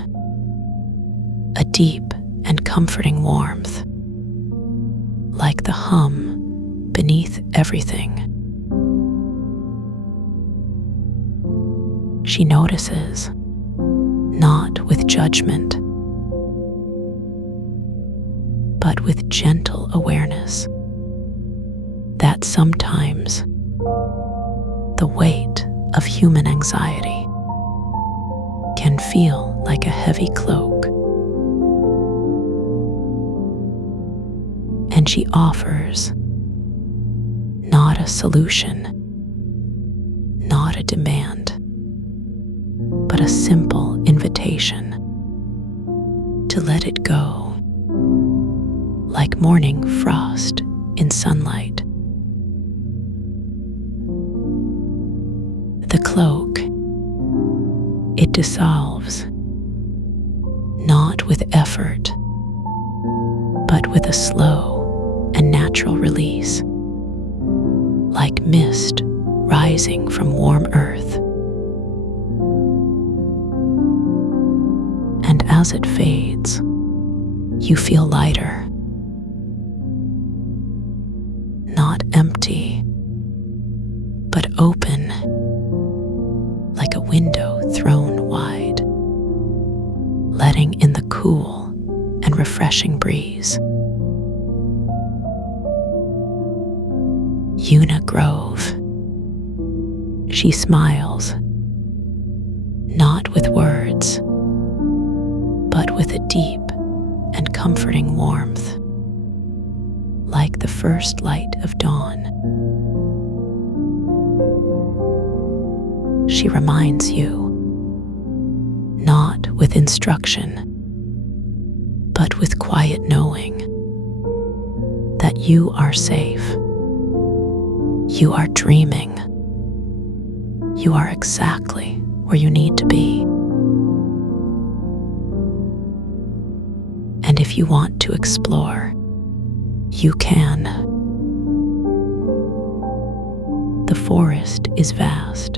a deep and comforting warmth, like the hum beneath everything. She notices, not with judgment, but with gentle awareness, that sometimes the weight of human anxiety can feel like a heavy cloak. And she offers not a solution, not a demand, but a simple invitation to let it go, like morning frost in sunlight. The cloak, it dissolves, not with effort, but with a slow and natural release, like mist rising from warm earth. And as it fades, you feel lighter, not empty, but open, like a window thrown wide, letting in the cool and refreshing breeze. Una Grove. She smiles, not with words, but with a deep and comforting warmth, like the first light of dawn. She reminds you, not with instruction, but with quiet knowing, that you are safe. You are dreaming. You are exactly where you need to be. And if you want to explore, you can. The forest is vast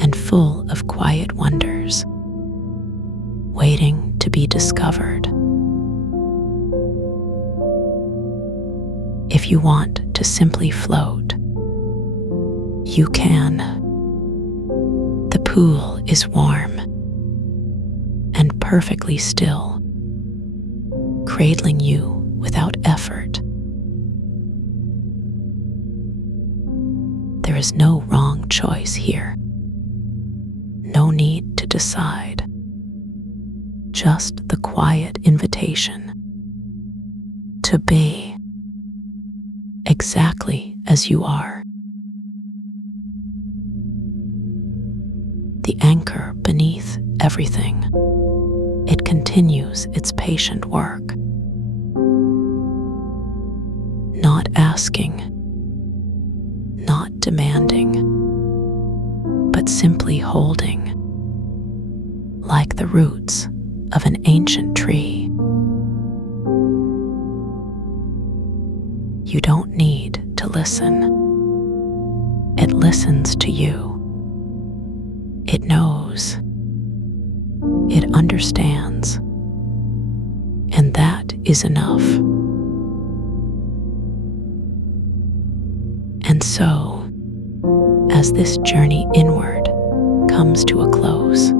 and full of quiet wonders, waiting to be discovered. If you want to simply float, you can. The pool is warm and perfectly still, cradling you without effort. There is no wrong choice here. No need to decide. Just the quiet invitation to be exactly as you are. The anchor beneath everything, it continues its patient work, not asking, not demanding, but simply holding, like the roots of an ancient tree. You don't need to listen. It listens to you. It knows. It understands. And that is enough. And so, as this journey inward comes to a close,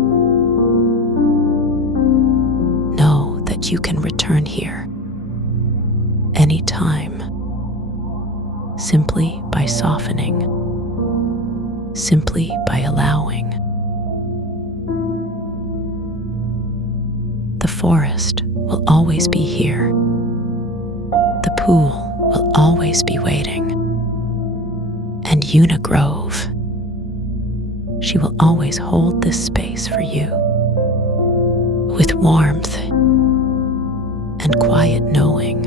know that you can return here anytime, simply by softening, simply by allowing. The forest will always be here. The pool will always be waiting. And Una Grove, she will always hold this space for you, with warmth and quiet knowing.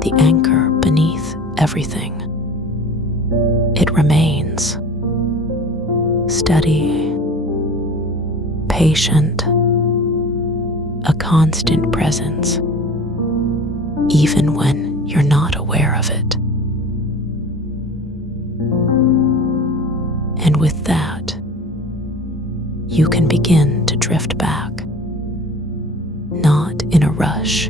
The anchor beneath everything, it remains steady, patient, a constant presence, even when you're not aware of it. And with that, you can begin to drift back, not in a rush,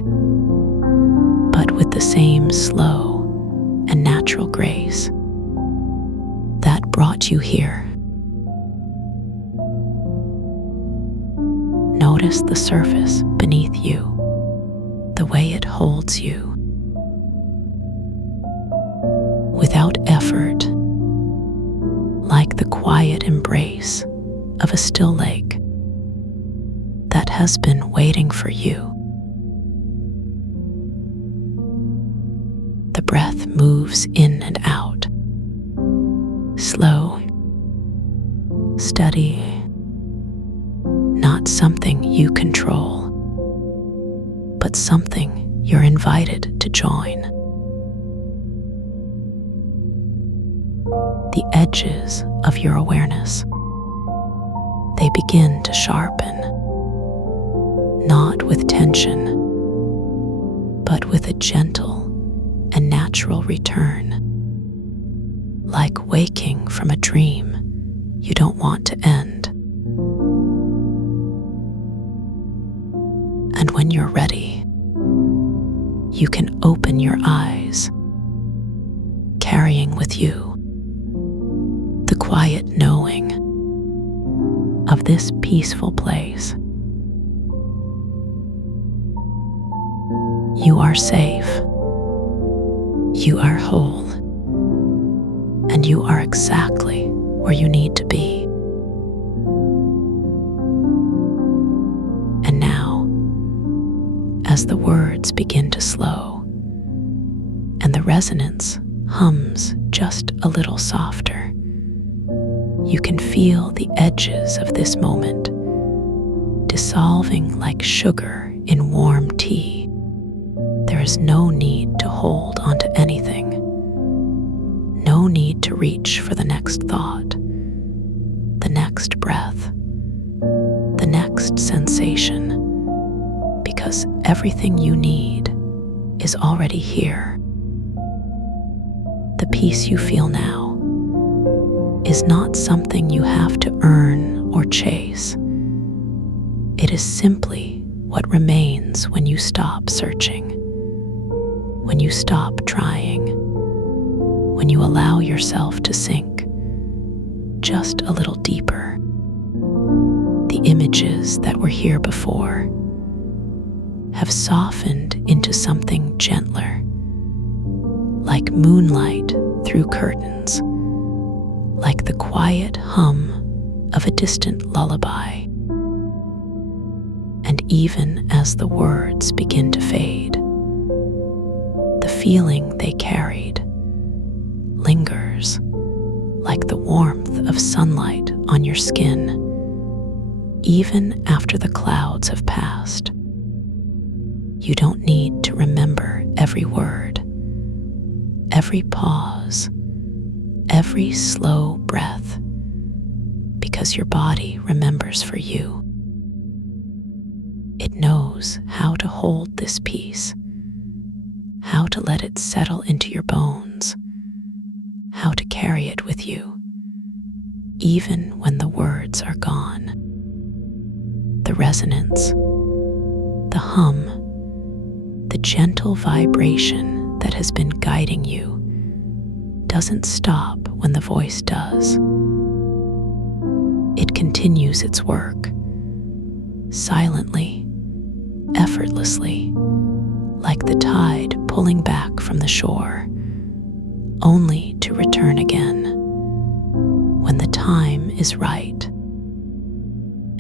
but with the same slow and natural grace that brought you here. Notice the surface beneath you, the way it holds you. Without effort, like the quiet embrace of a still lake that has been waiting for you. The breath moves in and out, slow, steady, not something you control, but something you're invited to join. The edges of your awareness, they begin to sharpen, not with tension, but with a gentle and natural return, like waking from a dream you don't want to end. And when you're ready, you can open your eyes, carrying with you the quiet knowing of this peaceful place. You are safe, you are whole, and you are exactly where you need to be. And now, as the words begin to slow and the resonance hums just a little softer, you can feel the edges of this moment dissolving like sugar in warm tea. There is no need to hold onto anything, no need to reach for the next thought, the next breath, the next sensation, because everything you need is already here. The peace you feel now is not something you have to earn or chase. It is simply what remains when you stop searching, when you stop trying, when you allow yourself to sink just a little deeper. The images that were here before have softened into something gentler, like moonlight through curtains, like the quiet hum of a distant lullaby. And even as the words begin to fade, the feeling they carried lingers like the warmth of sunlight on your skin, even after the clouds have passed. You don't need to remember every word, every pause, every slow breath, because your body remembers for you. It knows how to hold this peace, how to let it settle into your bones, how to carry it with you, even when the words are gone. The resonance, the hum, the gentle vibration that has been guiding you doesn't stop when the voice does. It continues its work, silently, effortlessly, like the tide pulling back from the shore, only to return again when the time is right.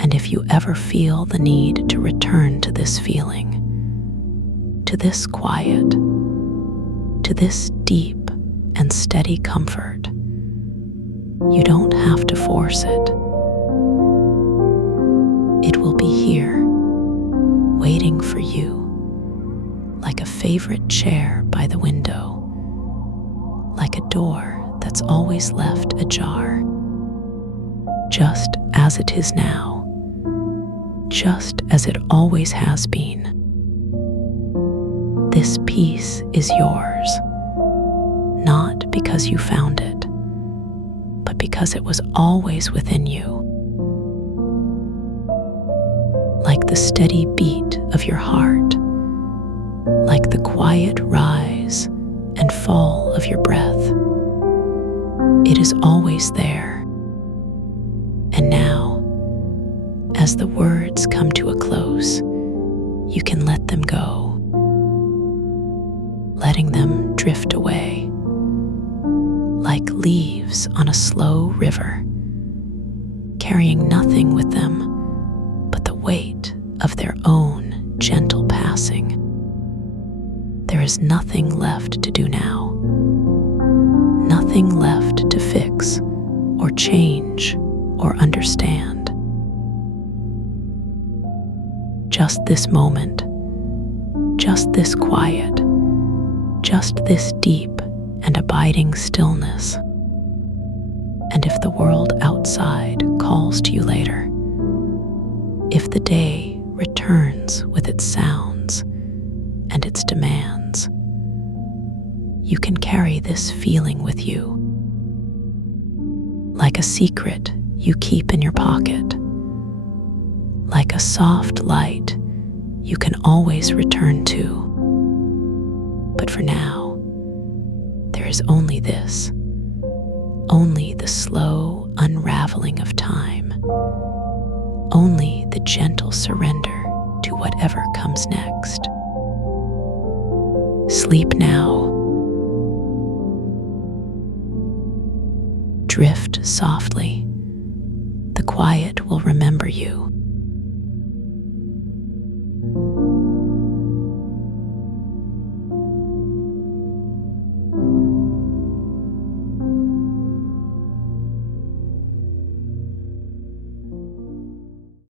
And if you ever feel the need to return to this feeling, to this quiet, to this deep and steady comfort, you don't have to force it. It will be here, waiting for you, like a favorite chair by the window, like a door that's always left ajar, just as it is now, just as it always has been. This peace is yours, not because you found it, but because it was always within you. Like the steady beat of your heart, like the quiet rise and fall of your breath. It is always there. And now, as the words come to a close, you can let them go, letting them drift away, like leaves on a slow river, carrying nothing with them but the weight of their own gentle passing. There is nothing left to do now, nothing left to fix or change or understand. Just this moment, just this quiet, just this deep and abiding stillness. And if the world outside calls to you later, if the day returns with its sounds and its demands. You can carry this feeling with you, like a secret you keep in your pocket, like a soft light you can always return to. But for now, there is only this, only the slow unraveling of time, only the gentle surrender to whatever comes next. Sleep now. Drift softly. The quiet will remember you.